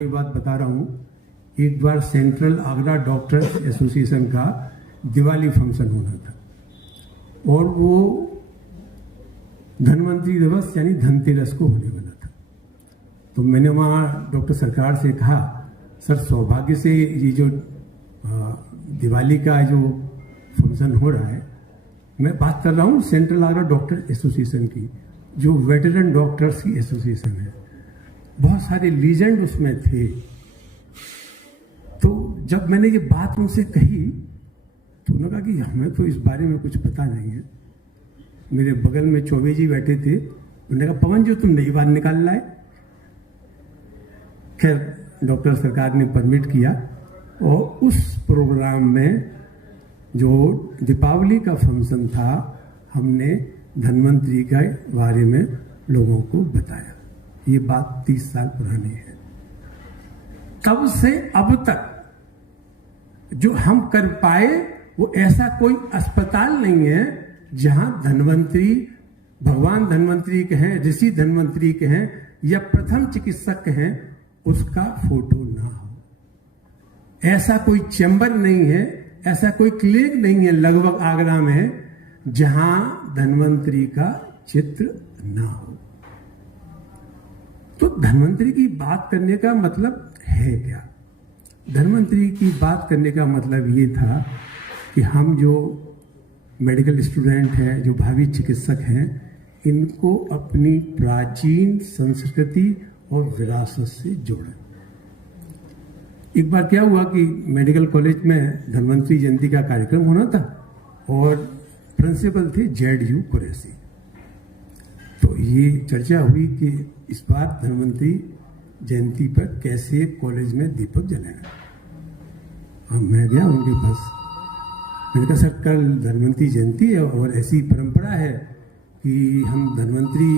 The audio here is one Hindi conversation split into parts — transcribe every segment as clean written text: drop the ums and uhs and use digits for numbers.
एक बात बता रहा हूँ। एक बार सेंट्रल आगरा डॉक्टर्स एसोसिएशन का दिवाली फंक्शन होना था और वो धनवंतरी दिवस यानी धनतेरस को होने वाला था। तो मैंने वहाँ डॉक्टर सरकार से कहा, सर सौभाग्य से ये जो दिवाली का जो फंक्शन हो रहा है, मैं बात कर रहा हूँ सेंट्रल आगरा डॉक्टर एसोसिएशन की, जो वेटरन डॉक्टर्स की एसोसिएशन है। बहुत सारे लीजेंड उसमें थे। तो जब मैंने ये बात उनसे कही तो उन्होंने कहा कि हमें तो इस बारे में कुछ पता नहीं है। मेरे बगल में चौबे जी बैठे थे, उन्होंने कहा पवन जो तुम नई बात निकाल लाए। खैर डॉक्टर सरकार ने परमिट किया और उस प्रोग्राम में जो दीपावली का फंक्शन था, हमने धन्वंतरी के बारे में लोगों को बताया। ये बात 30 साल पुरानी है। तब से अब तक जो हम कर पाए वो ऐसा कोई अस्पताल नहीं है जहां धन्वंतरी, भगवान धन्वंतरी के हैं, ऋषि धन्वंतरी के हैं या प्रथम चिकित्सक के हैं, उसका फोटो ना हो। ऐसा कोई चैम्बर नहीं है, ऐसा कोई क्लिनिक नहीं है लगभग आगरा में जहां धन्वंतरी का चित्र ना हो। तो धन्वंतरी की बात करने का मतलब है क्या? धन्वंतरी की बात करने का मतलब ये था कि हम जो मेडिकल स्टूडेंट हैं, जो भावी चिकित्सक हैं, इनको अपनी प्राचीन संस्कृति और विरासत से जोड़ें। एक बार क्या हुआ कि मेडिकल कॉलेज में धन्वंतरी जयंती का कार्यक्रम होना था और प्रिंसिपल थे ZU कुरैशी। तो ये चर्चा हुई कि इस बार धन्वंतरी जयंती पर कैसे कॉलेज में दीपक जलाएगा। अब मैं गया उनके पास, मैंने कहा सर कल धन्वंतरी जयंती है और ऐसी परंपरा है कि हम धन्वंतरी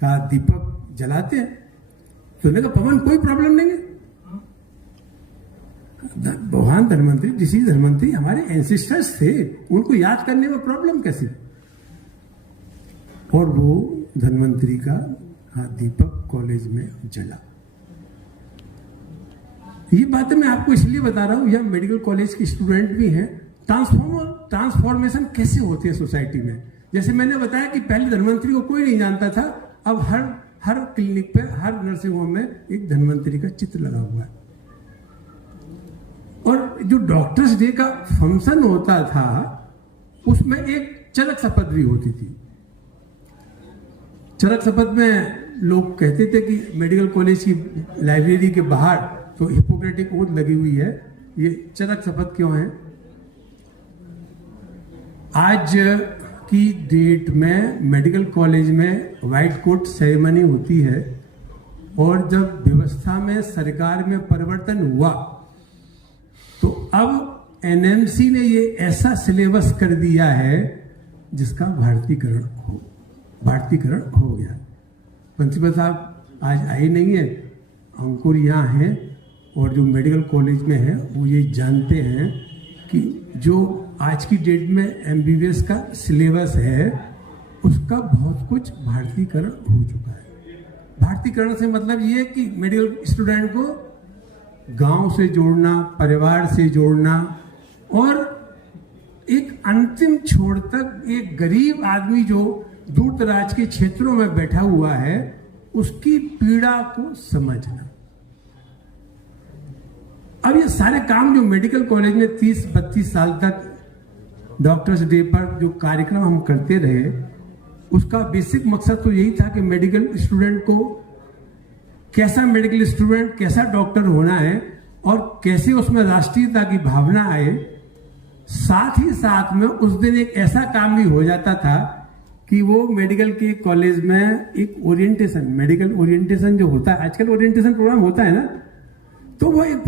का दीपक जलाते हैं। तो उन्होंने कहा पवन कोई प्रॉब्लम नहीं है, भगवान धन्वंतरी, ऋषि धन्वंतरी हमारे एंसेस्टर्स थे, उनको याद करने में प्रॉब्लम कैसी। और वो धन्वंतरी का दीपक कॉलेज में जला। ये बातें मैं आपको इसलिए बता रहा हूं, यह मेडिकल कॉलेज के स्टूडेंट भी हैं। ट्रांसफॉर्मेशन कैसे होती है सोसाइटी में। जैसे मैंने बताया कि पहले धन्वंतरी को कोई नहीं जानता था, अब हर क्लिनिक पे, हर नर्सिंग होम में एक धन्वंतरी का चित्र लगा हुआ है। और जो डॉक्टर्स डे का फंक्शन होता था उसमें एक चरक शपथ भी होती थी। चरक शपथ में लोग कहते थे कि मेडिकल कॉलेज की लाइब्रेरी के बाहर तो हिपोक्रेटिक ओथ लगी हुई है, ये चरक शपथ क्यों है? आज की डेट में मेडिकल कॉलेज में व्हाइट कोट सेरेमनी होती है और जब व्यवस्था में सरकार में परिवर्तन हुआ तो अब NMC ने ये ऐसा सिलेबस कर दिया है जिसका भारतीकरण हो गया। प्रिंसिपल साहब आज आए नहीं है, अंकुर यहाँ हैं और जो मेडिकल कॉलेज में है वो ये जानते हैं कि जो आज की डेट में MBBS का सिलेबस है उसका बहुत कुछ भारतीकरण हो चुका है। भारतीकरण से मतलब ये है कि मेडिकल स्टूडेंट को गांव से जोड़ना, परिवार से जोड़ना और एक अंतिम छोर तक एक गरीब आदमी जो दूर दराज के क्षेत्रों में बैठा हुआ है उसकी पीड़ा को समझना। अब ये सारे काम जो मेडिकल कॉलेज में 30-32 साल तक डॉक्टर्स डे पर जो कार्यक्रम हम करते रहे, उसका बेसिक मकसद तो यही था कि मेडिकल स्टूडेंट को कैसा मेडिकल स्टूडेंट, कैसा डॉक्टर होना है और कैसे उसमें राष्ट्रीयता की भावना आए। साथ ही साथ में उस दिन एक ऐसा काम भी हो जाता था कि वो मेडिकल के कॉलेज में एक ओरिएंटेशन, मेडिकल ओरिएंटेशन जो होता है, आजकल ओरिएंटेशन प्रोग्राम होता है ना, तो वो एक